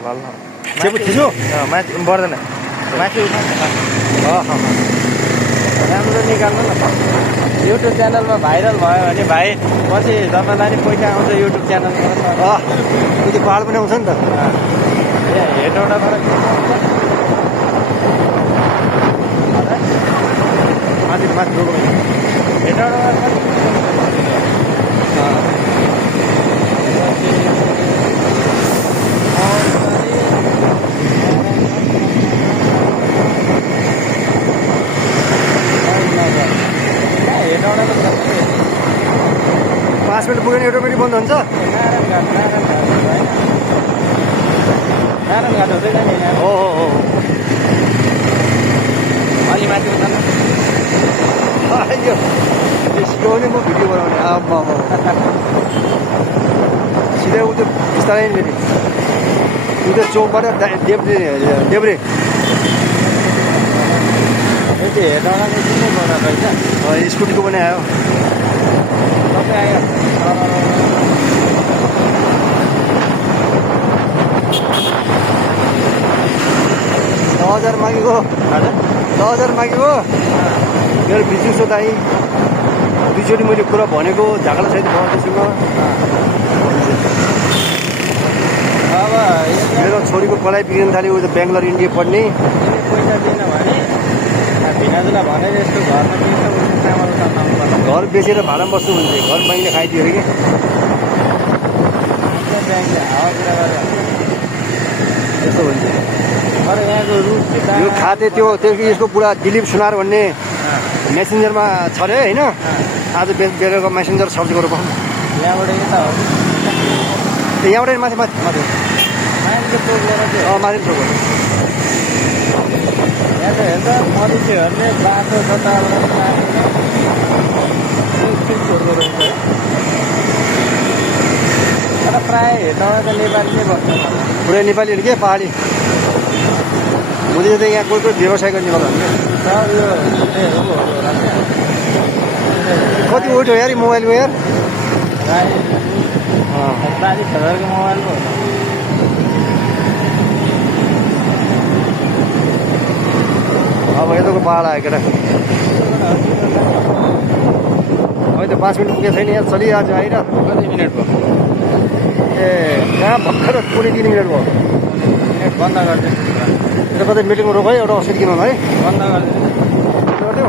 ल ल चेपु थिचो माथि बढ्दैन माथि राम्रो निकाल्नु न युट्युब च्यानलमा भाइरल भयो भने भाइ पछि तपाईँलाई नि पैसा आउँछ युट्युब च्यानलमा त्यो पहाड पनि आउँछ नि त हेटौँडाबाट माथि माथि रोको हेटौँडाबाट पाँच मिनट पुग्यो भने अटोमेटिक बन्द हुन्छ नारायण घाट हुँदैन नि यहाँ हो हो हो अलि माथि उता यो सिकाउने म भिडियो बनाउने आम्मा सिधै उ त्यो बिस्तारै फेरि उ त्यो चौकबाट देब्रे यति हेटौँडा चाहिँ किन बनाएको रहेछ स्कुटीको पनि आयो तपाईँ आयो 10,000 मागेको हजुर 10,000 मागेको मेरो बिजनेस हो दाइ दुईचोटि मैले कुरा भनेको झागडा सहित बस्दैछु अब मेरो छोरीको पढाइ बिग्रिन थाल्यो उयो त बेङ्गलोर इन्डिया पढ्ने पैसा दिएन भने भिनाजुलाई भने जस्तो घरमा दिन्छ उसले चामल उठाउनु पर्छ घर बेचेर भाडामा बस्नु हुन्छ घर बैनीले खाइदियो अरे कि ब्याङ्कले हावातिर गरेर त्यस्तो हुन्छ तर यहाँको रुट यो खाते त्यो यसको बुढा दिलीप सुनार भन्ने मेसेन्जरमा छ अरे होइन आज बेलुका मेसेन्जर सर्च गरेर यहाँबाट यता हो यहाँबाट माथि माथि माथि मान्छे टोकेर चाहिँ माथि टोक यहाँ त हेर्छ मधेसीहरूले बाटो जताबाट छोड्दो रहेछ तर प्रायः हेर्दामा त नेपाली नै बस्छ पुरै नेपालीहरू के पहाडी मुझे त यहाँ कोही कोही व्यवसाय गर्ने होला भने सब यो कति उठ्यो यार मोबाइलको यार 40,000 को मोबाइल को अब यताको पहाड आयो केटा अहिले त 5 मिनट पुगेको छैन यहाँ चलिरहेको छ आइरहेको कति मिनट भयो ए कहाँ भर्खर 3 मिनट भयो मिनट बन्द गरिदिनु कतै मिटिङमा रोक है एउटा 80 किलो है बन्द गरिदिनु गरिदियो